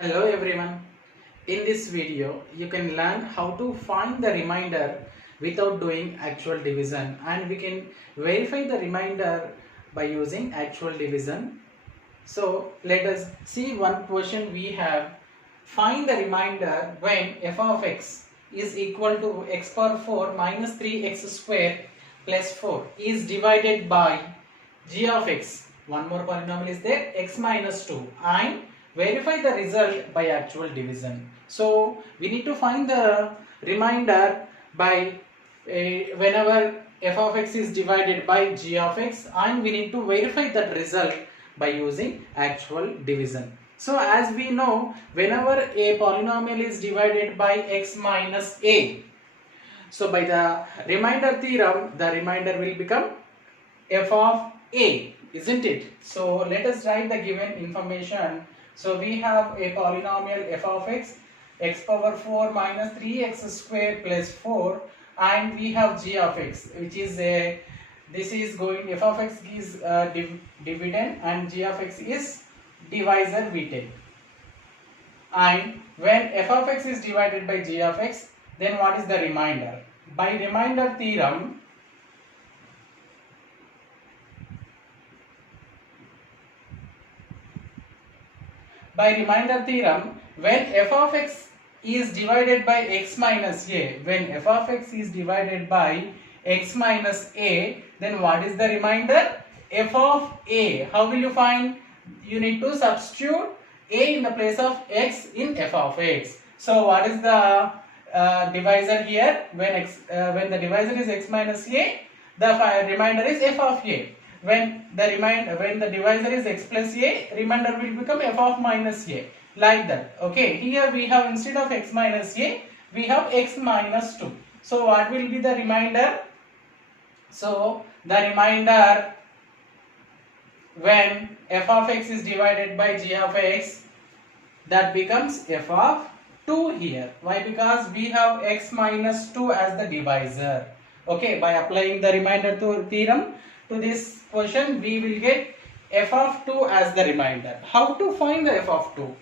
Hello everyone. In this video, you can learn how to find the remainder without doing actual division, and we can verify the remainder by using actual division. So let us see one question we have. Find the remainder when f of x is equal to x power 4 minus 3x square plus 4 is divided by g of x. One more polynomial is there, x minus 2, and verify the result by actual division. So we need to find the remainder by whenever f of x is divided by g of x, and we need to verify that result by using actual division. So as we know, whenever a polynomial is divided by x minus a, so by the remainder theorem, the remainder will become f of a, isn't it? So let us write the given information. So we have a polynomial f of x, x power 4 minus 3x square plus 4, and we have g of x, which is a, this is going, f of x is dividend and g of x is divisor we take. And when f of x is divided by g of x, then what is the remainder? By remainder theorem, when f of x is divided by x minus a, then what is the remainder? F of a. How will you find? You need to substitute a in the place of x in f of x. So what is the divisor here? When the divisor is x minus a, the remainder is f of a. When the divisor is x plus a, remainder will become f of minus a, like that. Okay, here we have, instead of x minus a, we have x minus 2. So what will be the remainder? So the remainder when f of x is divided by g of x, that becomes f of 2 here. Why? Because we have x minus 2 as the divisor. Okay, by applying the remainder theorem to this question, we will get f of 2 as the remainder. How to find the f of 2?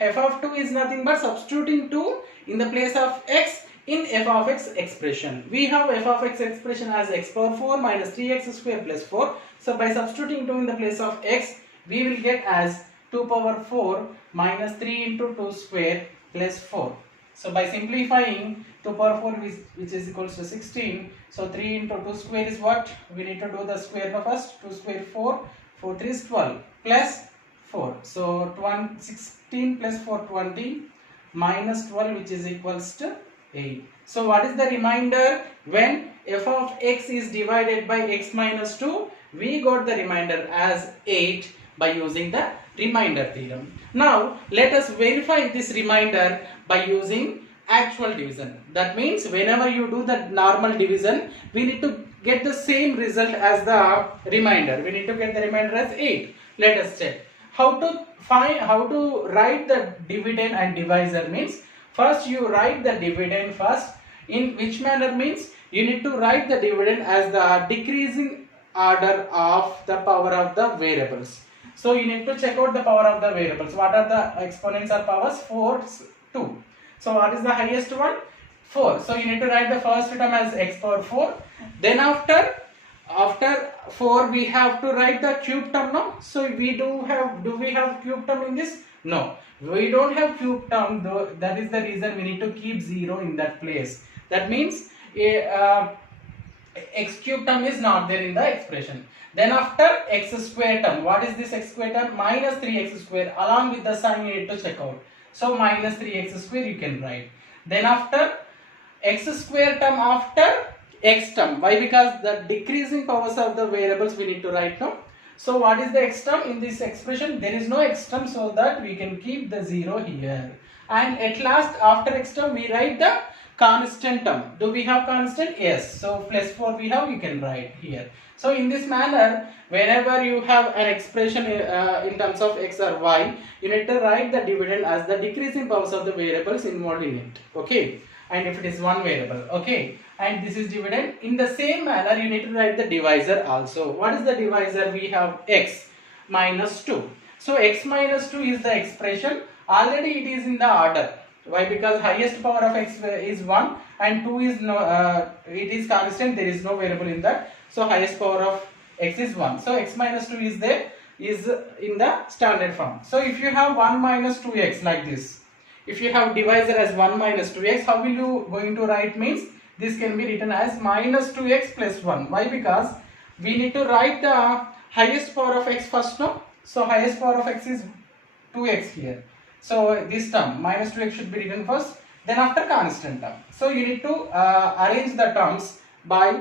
F of 2 is nothing but substituting 2 in the place of x in f of x expression. We have f of x expression as x power 4 minus 3x square plus 4. So by substituting 2 in the place of x, we will get as 2 power 4 minus 3 into 2 square plus 4. So by simplifying, 2 power 4 which is equals to 16. So 3 into 2 square is what? We need to do the square first. 2 square 4, 4 3 is 12 plus 4. So 16 plus 4 20 minus 12, which is equals to 8. So what is the remainder? When f of x is divided by x minus 2, we got the remainder as 8 by using the remainder theorem. Now let us verify this remainder by using actual division. That means whenever you do the normal division, we need to get the same result as the remainder. We need to get the remainder as 8. Let us check. How to write the dividend and divisor means, first you write the dividend first. In which manner means, you need to write the dividend as the decreasing order of the power of the variables. So you need to check out the power of the variables. What are the exponents or powers? 4, 2. So what is the highest one? 4. So you need to write the first term as x power 4. Then after 4 we have to write the cube term, no? So do we have cube term in this? No, we don't have cube term, though. That is the reason we need to keep 0 in that place. That means x cube term is not there in the expression. Then after x square term, what is this x square term? Minus 3x square. Along with the sign you need to check out. So minus 3x square you can write. Then after x square term after x term. Why? Because the decreasing powers of the variables we need to write now. So what is the x term in this expression? There is no x term, so that we can keep the 0 here. And at last, after x term we write the constant term. Do we have constant? Yes. So plus 4 we have, you can write here. So in this manner, whenever you have an expression in terms of x or y, you need to write the dividend as the decreasing powers of the variables involved in it. Okay. And if it is one variable, okay, and this is dividend, in the same manner you need to write the divisor also. What is the divisor? We have x minus 2. So x minus 2 is the expression already it is in the order. Why? Because highest power of x is 1 and 2 is no, it is constant, there is no variable in that. So highest power of x is 1. So x minus 2 is there, is in the standard form. So if you have 1 minus 2x like this, if you have divisor as 1 minus 2x, how will you going to write? Means this can be written as minus 2x plus 1. Why? Because we need to write the highest power of x first, no? So highest power of x is 2x here. So this term minus 2x should be written first, then after constant term. So you need to arrange the terms by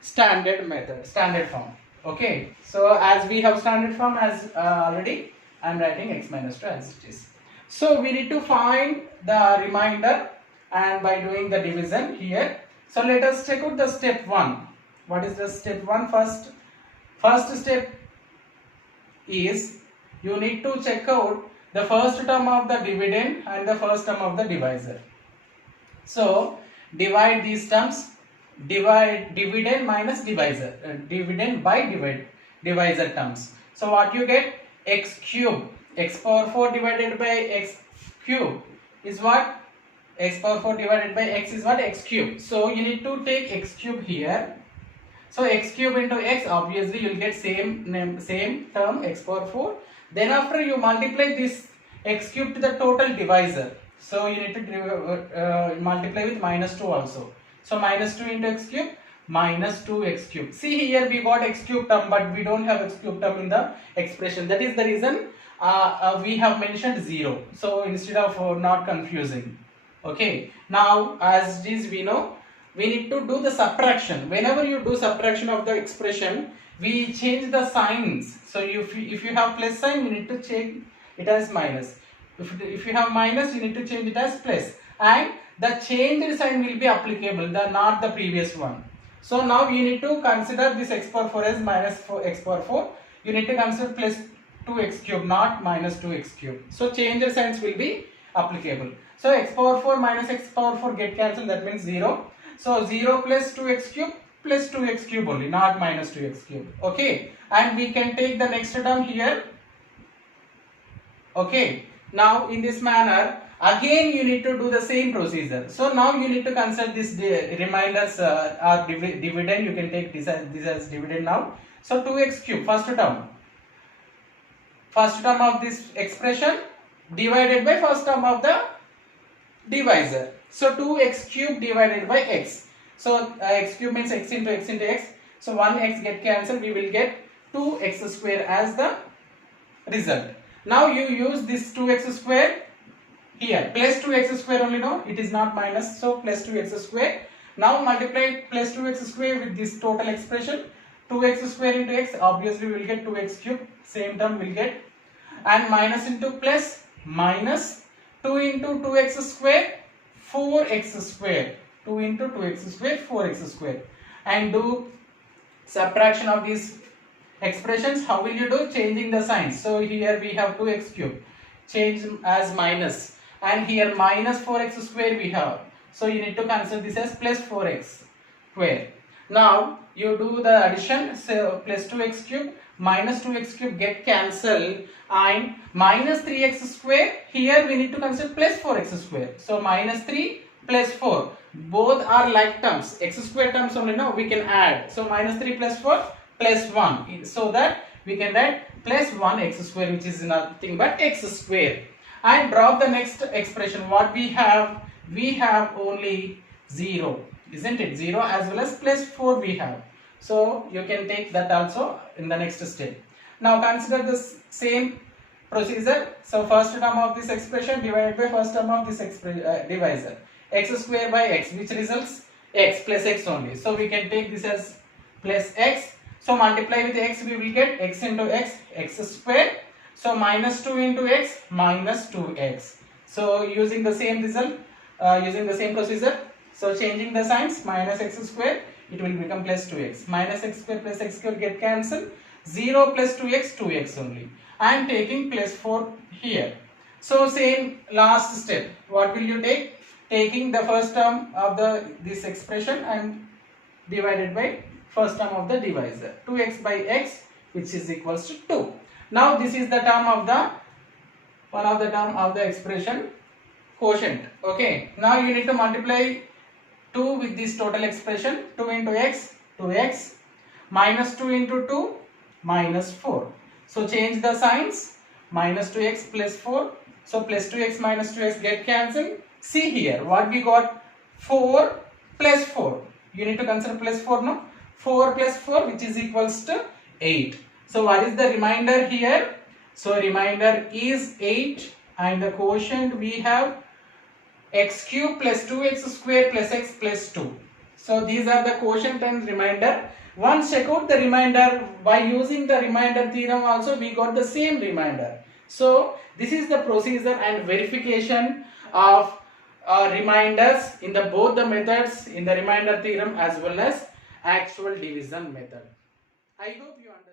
standard method, standard form. Okay. So as we have standard form, as already I am writing x minus 2 as it is. So we need to find the remainder, and by doing the division here. So let us check out the step 1. What is the step 1? First step is you need to check out the first term of the dividend and the first term of the divisor. So divide these terms, divide dividend minus divisor, dividend by divisor terms. So what you get? X cube, x power 4 divided by x cube is what? X power 4 divided by x is what? X cube. So you need to take x cube here. So x cube into x, obviously you will get same term, x power 4. Then after you multiply this x cube to the total divisor. So you need to multiply with minus 2 also. So minus 2 into x cube, minus 2x cube. See here we got x cube term, but we don't have x cube term in the expression. That is the reason we have mentioned 0. So instead of not confusing. Okay. Now as it is, we know we need to do the subtraction. Whenever you do subtraction of the expression, we change the signs. So if you have plus sign, you need to change it as minus. If you have minus, you need to change it as plus. And the changed sign will be applicable, not the previous one. So now you need to consider this x power 4 as minus 4x power 4. You need to consider plus 2x cube, not minus 2x cube. So changed signs will be applicable. So x power 4 minus x power 4 get cancelled, that means 0. So 0 plus 2x cube plus 2x cube only, not minus 2x cube. Okay. And we can take the next term here. Okay. Now in this manner, again you need to do the same procedure. So now you need to consider this reminders or dividend. You can take this as dividend now. So 2x cube, first term of this expression divided by first term of the divisor. So 2x cube divided by x. So x cube means x into x into x. So 1x get cancelled. We will get 2x square as the result. Now you use this 2x square here. Plus 2x square only, no? It is not minus. So plus 2x square. Now multiply plus 2x square with this total expression. 2x square into x. Obviously we will get 2x cube. Same term will get. And minus into plus, minus 2 into 2x square, 4x square. 2 into 2x square, 4x square. And do subtraction of these expressions. How will you do? Changing the signs. So here we have 2x cube. Change as minus. And here minus 4x square we have. So you need to consider this as plus 4x square. Now you do the addition. So plus 2x cube minus 2x cube get cancelled, and minus 3x square, here we need to consider plus 4x square. So minus 3 plus 4, both are like terms, x square terms only, now we can add. So minus 3 plus 4 plus 1, so that we can write plus 1x square, which is nothing but x square. And drop the next expression. What we have? We have only 0, isn't it? 0 as well as plus 4 we have. So you can take that also in the next step. Now consider the same procedure. So first term of this expression divided by first term of this divisor. X square by x, which results x plus x only. So we can take this as plus x. So multiply with x, we will get x into x, x square. So minus 2 into x, minus 2x. So using the same result, using the same procedure. So changing the signs, minus x square, it will become plus 2x. Minus x square plus x square get cancelled. 0 plus 2x, 2x only. I am taking plus 4 here. So same last step. What will you take? Taking the first term of this expression and divided by first term of the divisor. 2x by x, which is equals to 2. Now this is the term of the one of the term of the expression quotient. Okay, now you need to multiply 2 with this total expression. 2 into x, 2x, minus 2 into 2, minus 4. So change the signs, minus 2x plus 4. So plus 2x minus 2x get cancelled. See here what we got, 4 plus 4. You need to consider plus 4 no? 4 plus 4 which is equals to 8. So what is the remainder here? So remainder is 8 and the quotient we have x cube plus 2x square plus x plus 2. So these are the quotient and remainder. Once check out the remainder, by using the remainder theorem also we got the same remainder. So this is the procedure and verification of reminders in the both the methods, in the remainder theorem as well as actual division method. I hope you understand.